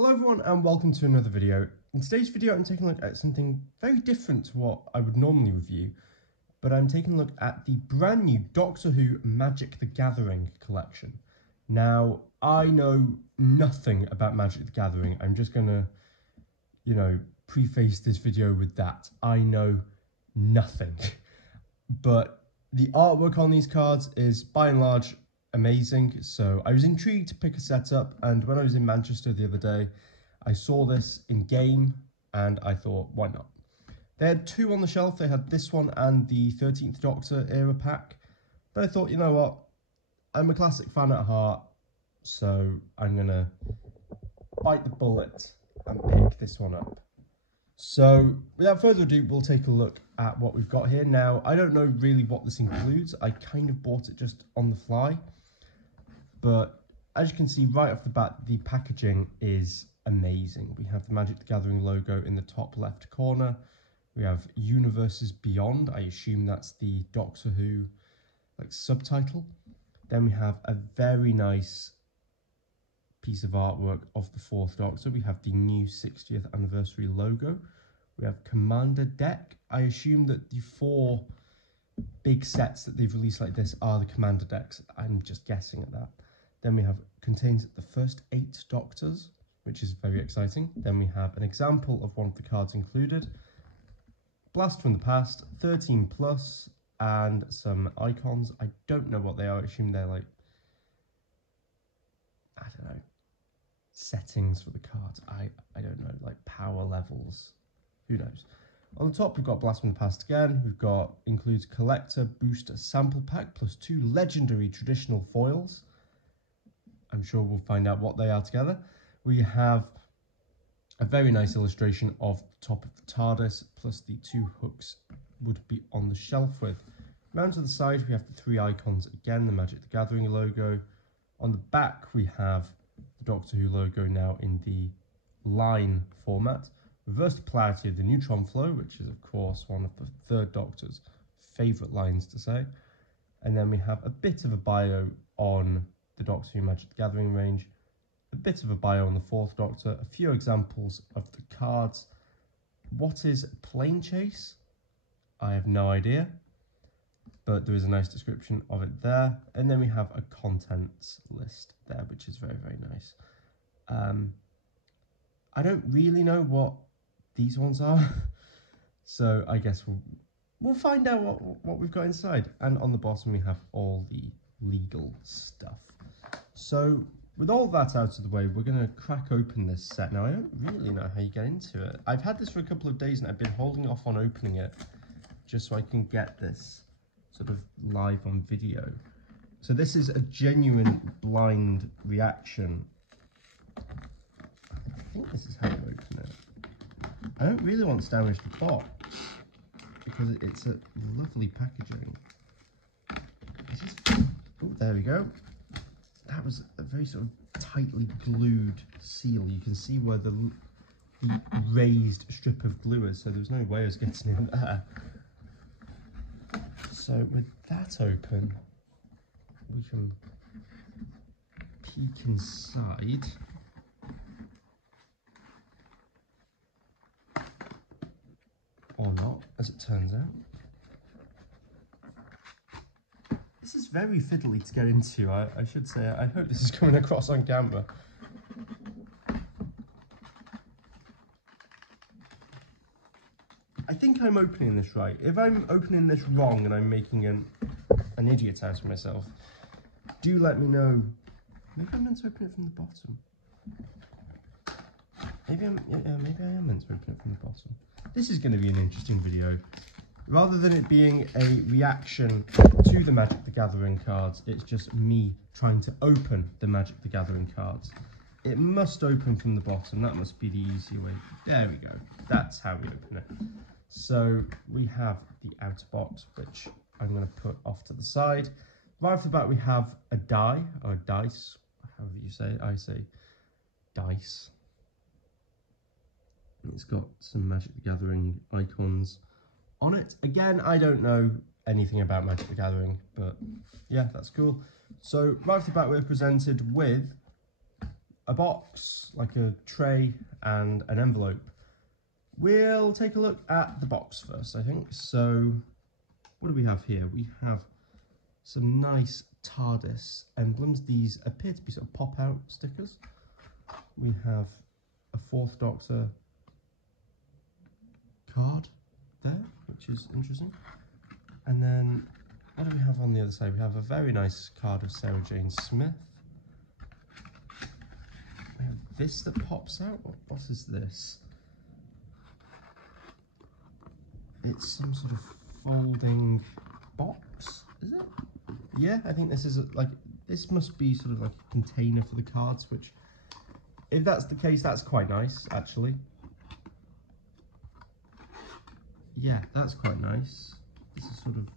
Hello everyone and welcome to another video. In today's video I'm taking a look at something very different to what I would normally review, but I'm taking a look at the brand new Doctor Who Magic the Gathering collection. Now, I know nothing about Magic the Gathering. I'm just gonna, preface this video with that. I know nothing. But the artwork on these cards is by and large amazing, so I was intrigued to pick a set up, and when I was in Manchester the other day I saw this in game and I thought, why not? They had two on the shelf. They had this one and the 13th Doctor era pack, but I thought, you know what, I'm a classic fan at heart, so I'm gonna bite the bullet and pick this one up. So without further ado, we'll take a look at what we've got here. Now, I don't know really what this includes. I kind of bought it just on the fly. But as you can see right off the bat, the packaging is amazing. We have the Magic the Gathering logo in the top left corner. We have Universes Beyond. I assume that's the Doctor Who subtitle. Then we have a very nice piece of artwork of the 4th Doctor. We have the new 60th anniversary logo. We have Commander Deck. I assume that the 4 big sets that they've released like this are the Commander decks. I'm just guessing at that. Then we have contains the first 8 Doctors, which is very exciting. Then we have an example of one of the cards included. Blast from the Past, 13 plus, and some icons. I don't know what they are. I assume they're I don't know, settings for the cards. I don't know, like power levels. Who knows? On the top, we've got Blast from the Past again. We've got includes Collector Booster Sample Pack plus 2 legendary traditional foils. I'm sure we'll find out what they are together. We have a very nice illustration of the top of the TARDIS, plus the 2 hooks would be on the shelf with. Round to the side, we have the 3 icons again, the Magic the Gathering logo. On the back, we have the Doctor Who logo now in the line format. Reverse polarity of the neutron flow, which is of course one of the 3rd Doctor's favourite lines to say. And then we have a bit of a bio on the Doctor Who Magic the Gathering range, a bit of a bio on the 4th Doctor, a few examples of the cards. What is Plane Chase? I have no idea, but there is a nice description of it there. And then we have a contents list there, which is very, very nice. I don't really know what these ones are, so I guess we'll find out what we've got inside. And on the bottom, we have all the legal stuff. So with all that out of the way, we're going to crack open this set. Now, I don't really know how you get into it. I've had this for a couple of days and I've been holding off on opening it just so I can get this sort of live on video. So this is a genuine blind reaction. I think this is how you open it. I don't really want to damage the box because it's a lovely packaging. Oh, there we go. That was a very sort of tightly glued seal. You can see where the raised strip of glue is, so there's no way I was getting in there. So with that open, we can peek inside. Or not, as it turns out. This is very fiddly to get into, I should say. I hope this is coming across on camera. I think I'm opening this right. If I'm opening this wrong and I'm making an idiot out of myself, do let me know. Maybe I'm meant to open it from the bottom. Maybe I am meant to open it from the bottom. This is going to be an interesting video. Rather than it being a reaction to the Magic the Gathering cards, it's just me trying to open the Magic the Gathering cards. It must open from the bottom. That must be the easy way. There we go. That's how we open it. So we have the outer box, which I'm going to put off to the side. Right off the bat, we have a die, or a dice, however you say it. I say dice. It's got some Magic the Gathering icons on it. Again, I don't know anything about Magic the Gathering, but yeah, that's cool. So right off the bat, we're presented with a box, like a tray and an envelope. We'll take a look at the box first, I think. So what do we have here? We have some nice TARDIS emblems. These appear to be sort of pop-out stickers. We have a Fourth Doctor card there, which is interesting. And then, what do we have on the other side? We have a very nice card of Sarah Jane Smith. We have this that pops out. What is this? It's some sort of folding box, is it? Yeah, I think this is this must be sort of like a container for the cards, which, if that's the case, that's quite nice, actually. Yeah, that's quite nice. This is sort of,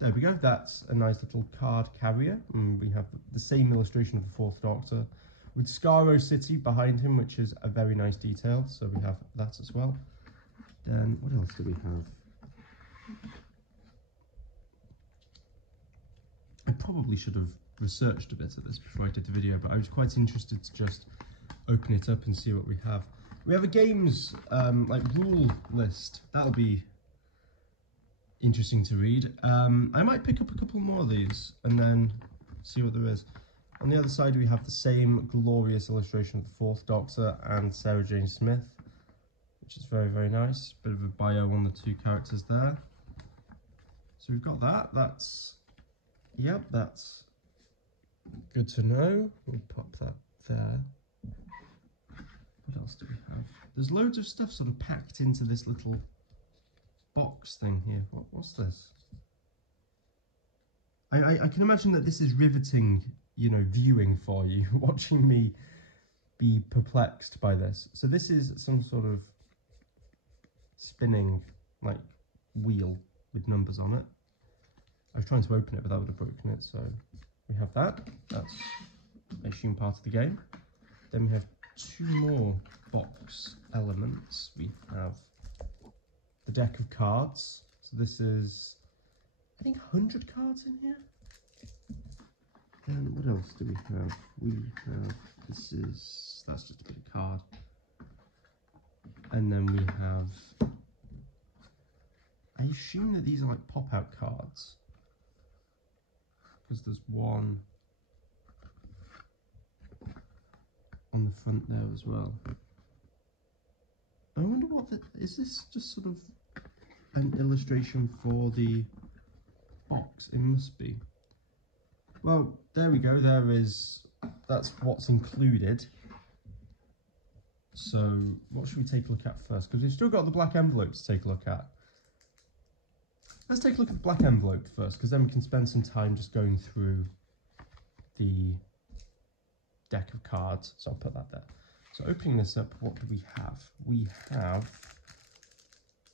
there we go, that's a nice little card carrier. And we have the same illustration of the Fourth Doctor with Skaro City behind him, which is a very nice detail, so we have that as well. Then, what else do we have? I probably should have researched a bit of this before I did the video, but I was quite interested to just open it up and see what we have. We have a games rule list. That'll be interesting to read. I might pick up a couple more of these and then see what there is. On the other side, we have the same glorious illustration of the Fourth Doctor and Sarah Jane Smith, which is very, very nice. Bit of a bio on the two characters there. So we've got that. That's good to know. We'll pop that there. What else do we have? There's loads of stuff sort of packed into this little box thing here. What's this? I can imagine that this is riveting, you know, viewing for you, watching me be perplexed by this. So this is some sort of spinning, like, wheel with numbers on it. I was trying to open it, but that would have broken it, so we have that. That's, I assume, part of the game. Then we have two more box elements. We have the deck of cards. So this is, I think, 100 cards in here. Then what else do we have? We have, that's just a bit of card. And then we have, I assume that these are like pop-out cards, because there's one on the front there as well. I wonder what is this just sort of an illustration for the box? It must be. Well, there we go, that's what's included. So what should we take a look at first? Because we've still got the black envelope to take a look at. Let's take a look at the black envelope first, because then we can spend some time just going through the deck of cards. So I'll put that there. So opening this up, what do we have? We have,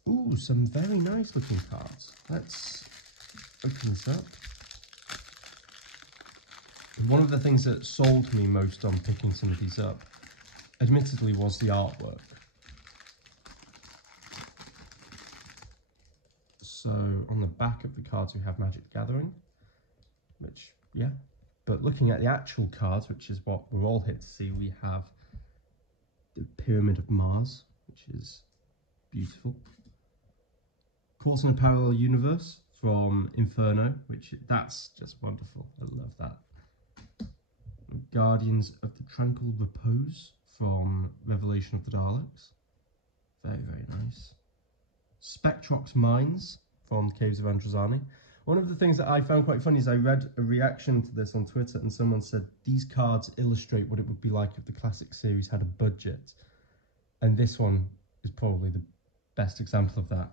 ooh, some very nice looking cards. Let's open this up. One of the things that sold me most on picking some of these up, admittedly, was the artwork. So on the back of the cards we have Magic Gathering, which, yeah. But looking at the actual cards, which is what we're all here to see, we have the Pyramid of Mars, which is beautiful. Course in a Parallel Universe from Inferno, which, that's just wonderful. I love that. Guardians of the Tranquil Repose from Revelation of the Daleks. Very, very nice. Spectrox Mines from Caves of Androzani. One of the things that I found quite funny is I read a reaction to this on Twitter, and someone said these cards illustrate what it would be like if the classic series had a budget. And this one is probably the best example of that.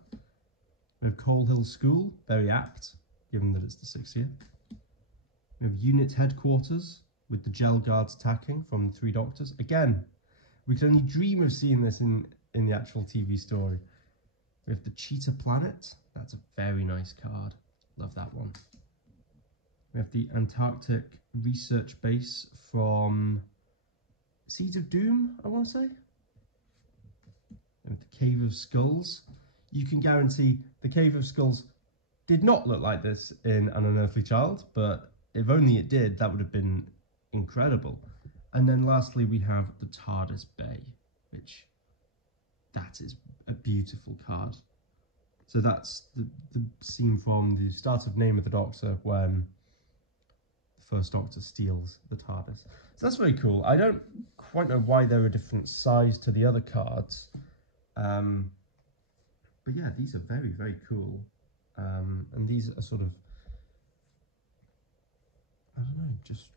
We have Coal Hill School, very apt, given that it's the 6th year. We have Unit Headquarters, with the Gel Guards attacking from the Three Doctors. Again, we can only dream of seeing this in the actual TV story. We have the Cheetah Planet. That's a very nice card. Love that one. We have the Antarctic Research Base from Seeds of Doom, I want to say. And the Cave of Skulls. You can guarantee the Cave of Skulls did not look like this in An Unearthly Child, but if only it did, that would have been incredible. And then lastly, we have the TARDIS Bay, which that is a beautiful card. So that's the scene from the start of Name of the Doctor when the first Doctor steals the TARDIS. So that's very cool. I don't quite know why they're a different size to the other cards. But yeah, these are very, very cool. And these are sort of, I don't know, just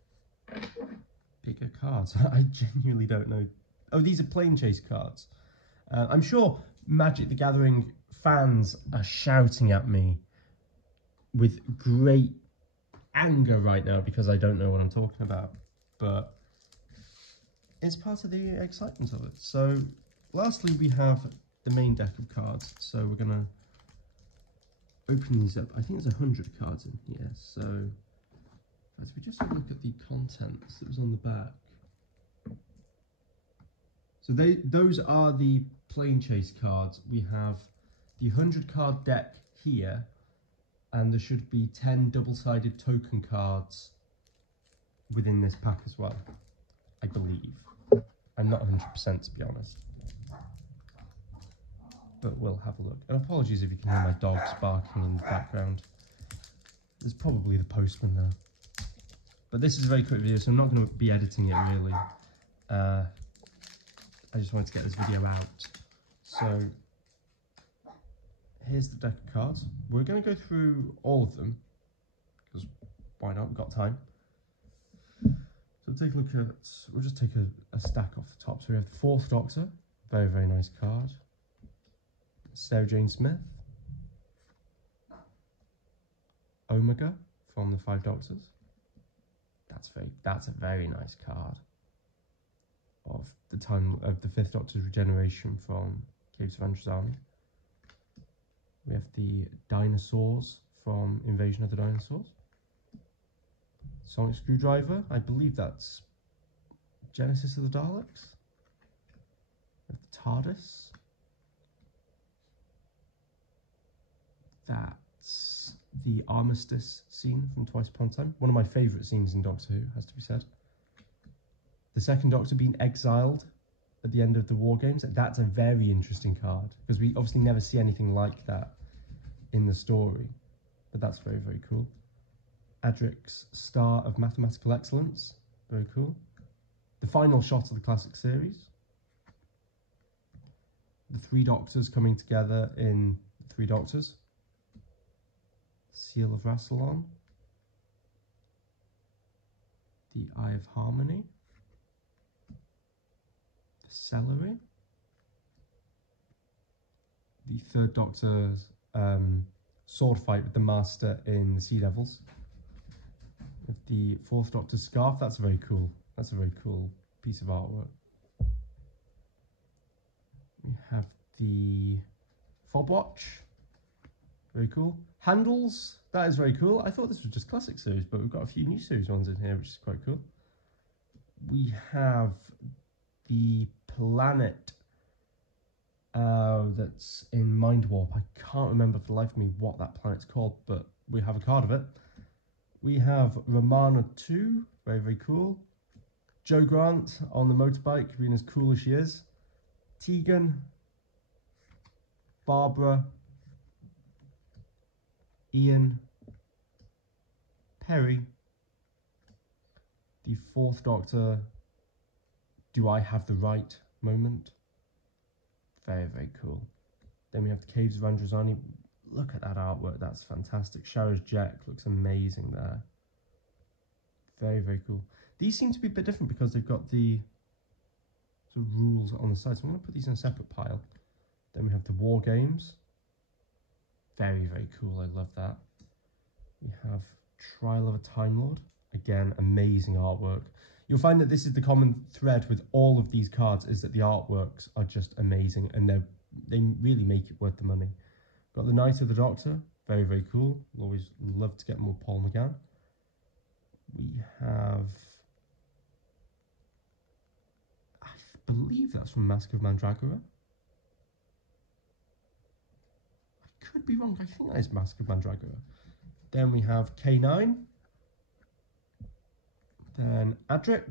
bigger cards. I genuinely don't know. Oh, these are Plane Chase cards. I'm sure Magic the Gathering fans are shouting at me with great anger right now because I don't know what I'm talking about. But it's part of the excitement of it. So lastly, we have the main deck of cards. So we're going to open these up. I think there's 100 cards in here. So as we just look at the contents that was on the back. So those are the Plane Chase cards. We have the 100 card deck here, and there should be 10 double-sided token cards within this pack as well, I believe. I'm not 100% to be honest, but we'll have a look. And apologies if you can hear my dogs barking in the background. There's probably the postman there. But this is a very quick video, so I'm not going to be editing it really. I just wanted to get this video out. So here's the deck of cards. We're going to go through all of them, because why not, we've got time. So take a look at, we'll just take a stack off the top. So we have the 4th Doctor, very, very nice card. Sarah Jane Smith. Omega from the 5 Doctors. That's a very nice card. Of the time of the 5th Doctor's regeneration from Caves of Androzani. We have the dinosaurs from Invasion of the Dinosaurs. Sonic Screwdriver, I believe that's Genesis of the Daleks. We have the TARDIS. That's the Armistice scene from Twice Upon a Time. One of my favourite scenes in Doctor Who, has to be said. The 2nd Doctor being exiled at the end of the War Games. That's a very interesting card, because we obviously never see anything like that in the story. But that's very, very cool. Adric's Star of Mathematical Excellence. Very cool. The final shot of the classic series. The 3 Doctors coming together in 3 Doctors. Seal of Rassilon. The Eye of Harmony. The Celery. The 3rd Doctor's sword fight with the Master in the Sea Devils. With the 4th Doctor's scarf, that's very cool. That's a very cool piece of artwork. We have the Fob Watch. Very cool. Handles, that is very cool. I thought this was just classic series, but we've got a few new series ones in here, which is quite cool. We have the planet that's in Mind Warp. I can't remember for the life of me what that planet's called, but we have a card of it. We have Romana 2, very, very cool. Jo Grant on the motorbike, being as cool as she is. Tegan, Barbara, Ian, Perry, the 4th Doctor, Do I Have the Right moment. Very, very cool. Then we have the Caves of Androzani. Look at that artwork, that's fantastic. Shara's Jack looks amazing there. Very, very cool. These seem to be a bit different because they've got the sort of rules on the side. So I'm going to put these in a separate pile. Then we have the War Games. Very, very cool, I love that. We have Trial of a Time Lord. Again, amazing artwork. You'll find that this is the common thread with all of these cards, is that the artworks are just amazing and they really make it worth the money. Got the Night of the Doctor, very, very cool. Always love to get more Paul McGann. We have, I believe that's from Mask of Mandragora. I could be wrong, I think that is Mask of Mandragora. Then we have K9, Then Adric,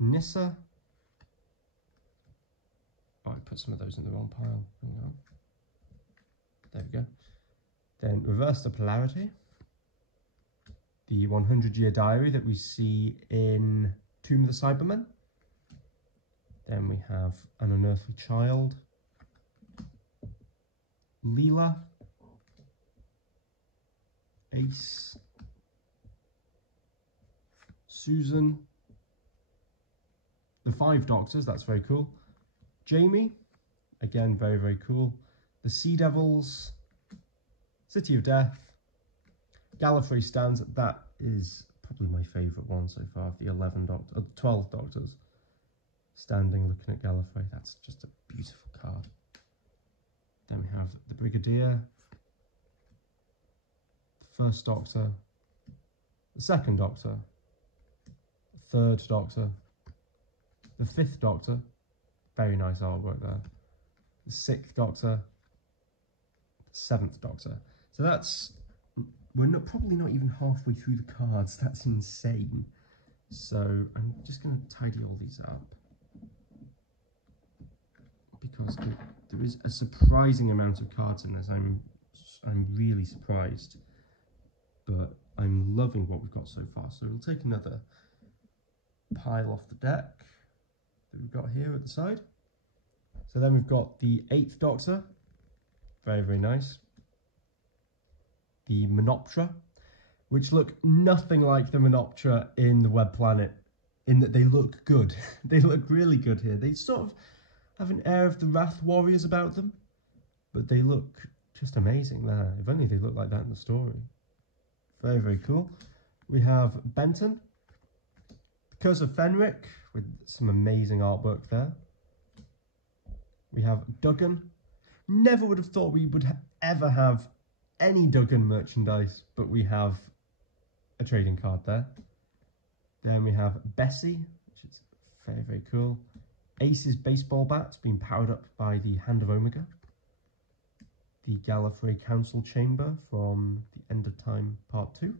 Nissa. Oh, I put some of those in the wrong pile. Hang on. There we go. Then Reverse the Polarity. The 100-Year Diary that we see in Tomb of the Cybermen. Then we have An Unearthly Child. Leela. Ace. Susan. The 5 Doctors, that's very cool. Jamie, again, very, very cool. The Sea Devils. City of Death. Gallifrey Stands, that is probably my favourite one so far, of the 12 Doctors. Standing, looking at Gallifrey, that's just a beautiful card. Then we have the Brigadier, the 1st Doctor, the 2nd Doctor, the 3rd Doctor, the 5th Doctor, very nice artwork there, the 6th Doctor, the 7th Doctor. So that's, we're probably not even halfway through the cards, that's insane. So I'm just going to tidy all these up, because there is a surprising amount of cards in this. I'm really surprised, but I'm loving what we've got so far. So we'll take another pile off the deck that we've got here at the side. So then we've got the 8th Doctor, very, very nice. The Menoptera, which look nothing like the Menoptera in the Web Planet, in that they look good. They look really good here. They sort of have an air of the Wrath Warriors about them, but they look just amazing there. If only they looked like that in the story. Very, very cool. We have Benton, the Curse of Fenric, with some amazing artwork there. We have Duggan. Never would have thought we would ever have any Duggan merchandise, but we have a trading card there. Then we have Bessie, which is very, very cool. Ace's baseball bat being powered up by the Hand of Omega. The Gallifrey Council Chamber from the End of Time Part 2.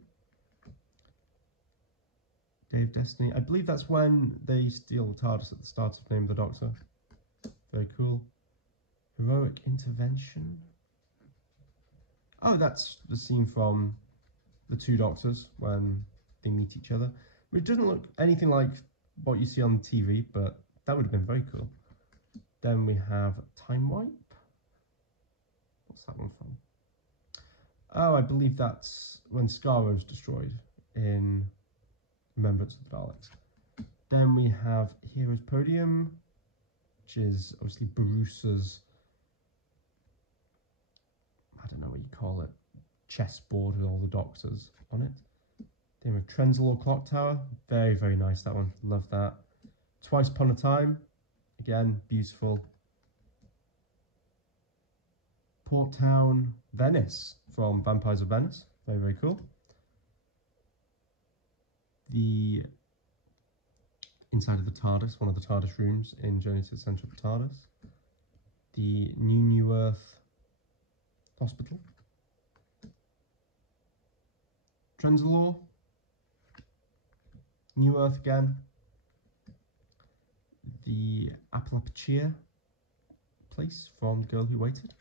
Day of Destiny. I believe that's when they steal the TARDIS at the start of Name of the Doctor. Very cool. Heroic Intervention. Oh, that's the scene from the 2 Doctors when they meet each other. Which doesn't look anything like what you see on TV, but that would have been very cool. Then we have Time Wipe. What's that one from? Oh, I believe that's when Skaro is destroyed in Remembrance of the Daleks. Then we have Heroes Podium, which is obviously Barusa's, I don't know what you call it, chessboard with all the Doctors on it. Then we have Trenzalore Clock Tower. Very, very nice, that one. Love that. Twice Upon a Time. Again, beautiful. Port Town Venice from Vampires of Venice. Very, very cool. The inside of the TARDIS, one of the TARDIS rooms in Journey to the Centre of the TARDIS. The New Earth Hospital. Trenzalore. New Earth again. The Apalachia place from The Girl Who Waited.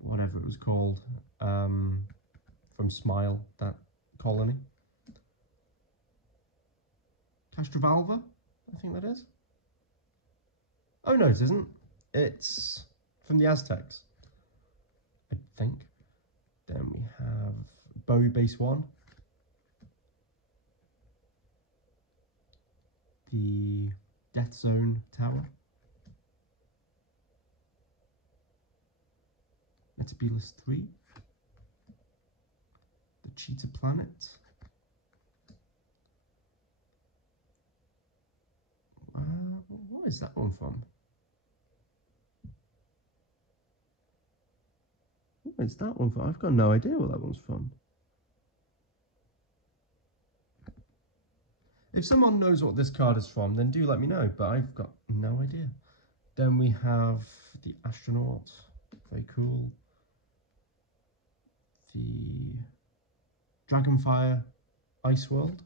Whatever it was called. From Smile, that colony. Castrovalva, I think that is. Oh no, it isn't. It's from the Aztecs, I think. Then we have Bowie Base 1. The Death Zone Tower. Metebelis 3. The Cheetah Planet. What is that one from? What is that one from? I've got no idea what that one's from. If someone knows what this card is from, then do let me know, but I've got no idea. Then we have the Astronaut, very cool. the Dragonfire Ice World,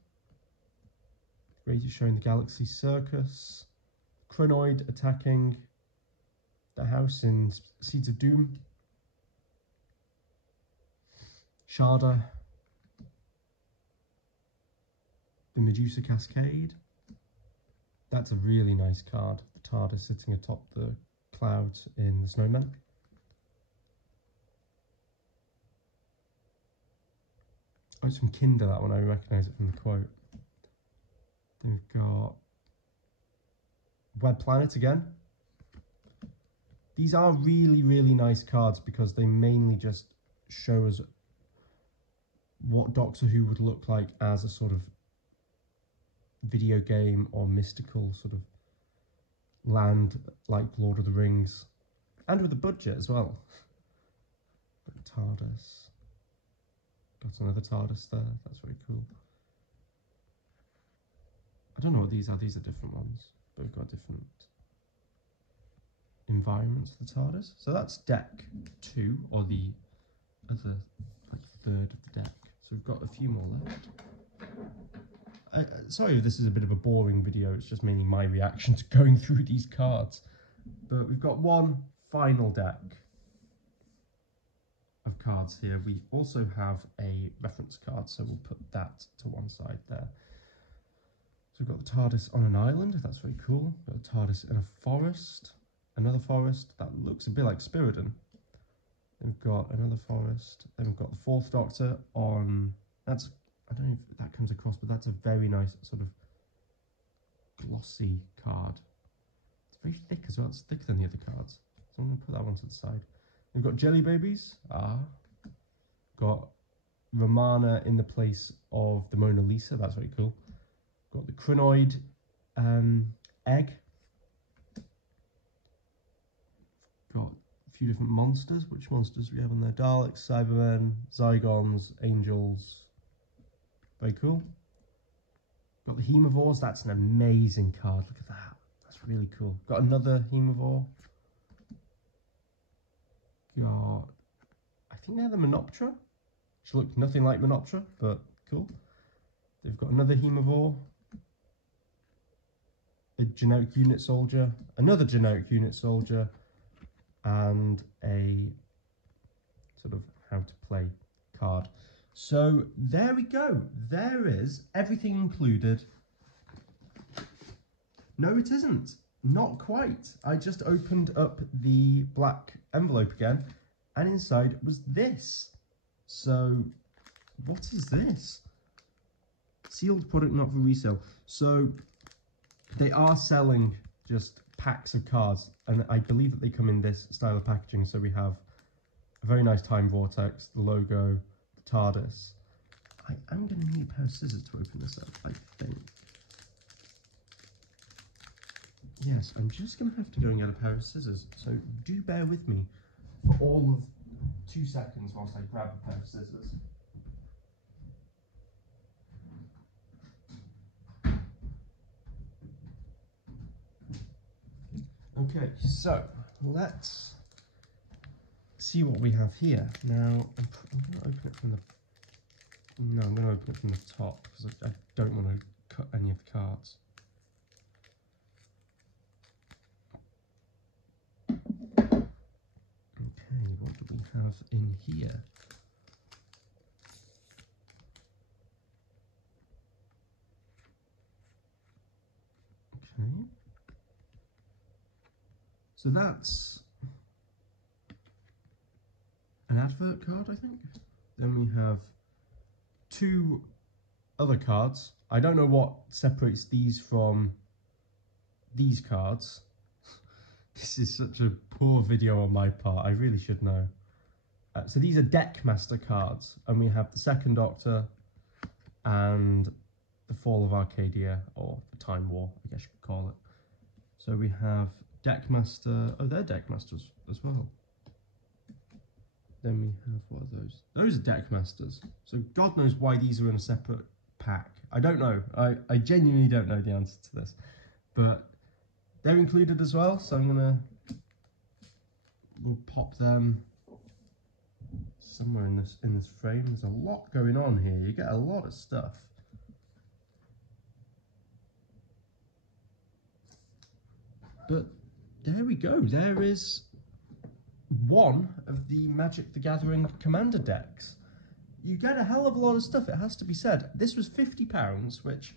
Greatest Show in the Galaxy Circus, Krynoid attacking the house in Seeds of Doom, Sharda, the Medusa Cascade. That's a really nice card. The TARDIS sitting atop the clouds in the Snowmen. Oh, it's from Kinder, that one. I recognise it from the quote. Then we've got Web Planet again. These are really, really nice cards because they mainly just show us what Doctor Who would look like as a sort of video game or mystical sort of land like Lord of the Rings, and with a budget as well. TARDIS. Got another TARDIS there, that's very cool. I don't know what these are different ones, but we've got different environments for the TARDIS. So that's deck 2, or the other like third of the deck. So we've got a few more left. Sorry if this is a bit of a boring video, it's just mainly my reaction to going through these cards. But we've got one final deck of cards here. We also have a reference card, so we'll put that to one side there. So we've got the TARDIS on an island, that's very cool. We've got a TARDIS in a forest, another forest that looks a bit like Spiridon. Then we've got another forest, then we've got the Fourth Doctor on, that's, I don't know if that comes across, but that's a very nice sort of glossy card. It's very thick as well, it's thicker than the other cards. So I'm going to put that one to the side. We've got Jelly Babies, got Romana in the place of the Mona Lisa, that's very cool. Got the Krynoid egg. Got a few different monsters. Which monsters do we have in there? Daleks, Cybermen, Zygons, Angels. Very cool. Got the Hemivores. That's an amazing card. Look at that. That's really cool. Got another Hemivore. Got, I think they're the Menoptera. Which look nothing like Menoptera, but cool. They've got another Hemivore. A generic unit soldier, another generic unit soldier, and a sort of how to play card. So there we go. There is everything included. No, it isn't. Not quite. I just opened up the black envelope again, and inside was this. So what is this? Sealed product not for resale. So they are selling just packs of cards, and I believe that they come in this style of packaging. So we have a very nice Time Vortex, the logo, the TARDIS. I am going to need a pair of scissors to open this up, I think. Yes, I'm just going to have to go and get a pair of scissors. So do bear with me for all of 2 seconds whilst I grab a pair of scissors. Okay, so let's see what we have here. Now, I'm going to open it from the... No, I'm going to open it from the top because I don't want to cut any of the cards. Okay, what do we have in here? Okay. So that's an advert card, I think. Then we have 2 other cards. I don't know what separates these from these cards. This is such a poor video on my part. I really should know. So these are Deckmaster cards, and we have the Second Doctor and the Fall of Arcadia, or the Time War, I guess you could call it. So we have Deckmaster. Oh, they're Deckmasters as well. Then we have, what are those? Those are Deckmasters. So God knows why these are in a separate pack. I don't know. I genuinely don't know the answer to this. But they're included as well, so we'll pop them somewhere in this frame. There's a lot going on here. You get a lot of stuff. But there we go. There is one of the Magic the Gathering Commander decks. You get a hell of a lot of stuff, it has to be said. This was £50, which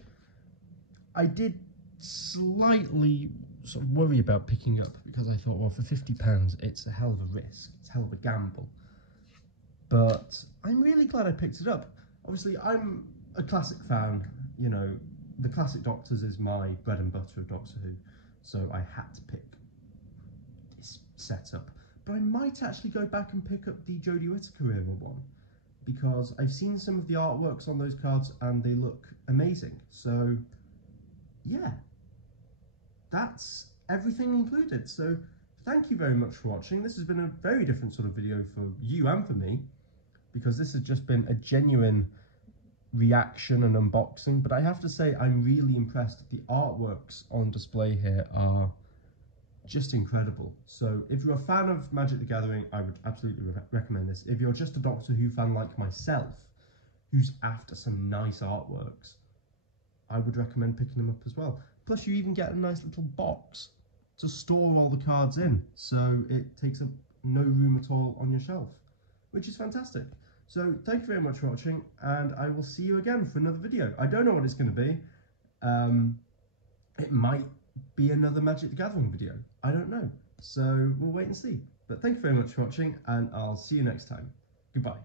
I did slightly sort of worry about picking up, because I thought, well, for £50, it's a hell of a risk. It's a hell of a gamble. But I'm really glad I picked it up. Obviously, I'm a classic fan. You know, the classic Doctors is my bread and butter of Doctor Who, so I had to pick this setup. But I might actually go back and pick up the Jodie Whittaker era one, because I've seen some of the artworks on those cards and they look amazing. So yeah, that's everything included. So thank you very much for watching. This has been a very different sort of video for you and for me, because this has just been a genuine reaction and unboxing. But I have to say, I'm really impressed. The artworks on display here are just incredible. So if you're a fan of Magic the Gathering, I would absolutely recommend this. If you're just a Doctor Who fan like myself, who's after some nice artworks, I would recommend picking them up as well. Plus you even get a nice little box to store all the cards in, so it takes up no room at all on your shelf, which is fantastic. So thank you very much for watching, and I will see you again for another video. I don't know what it's going to be. It might be another Magic the Gathering video. I don't know. So we'll wait and see. But thank you very much for watching, and I'll see you next time. Goodbye.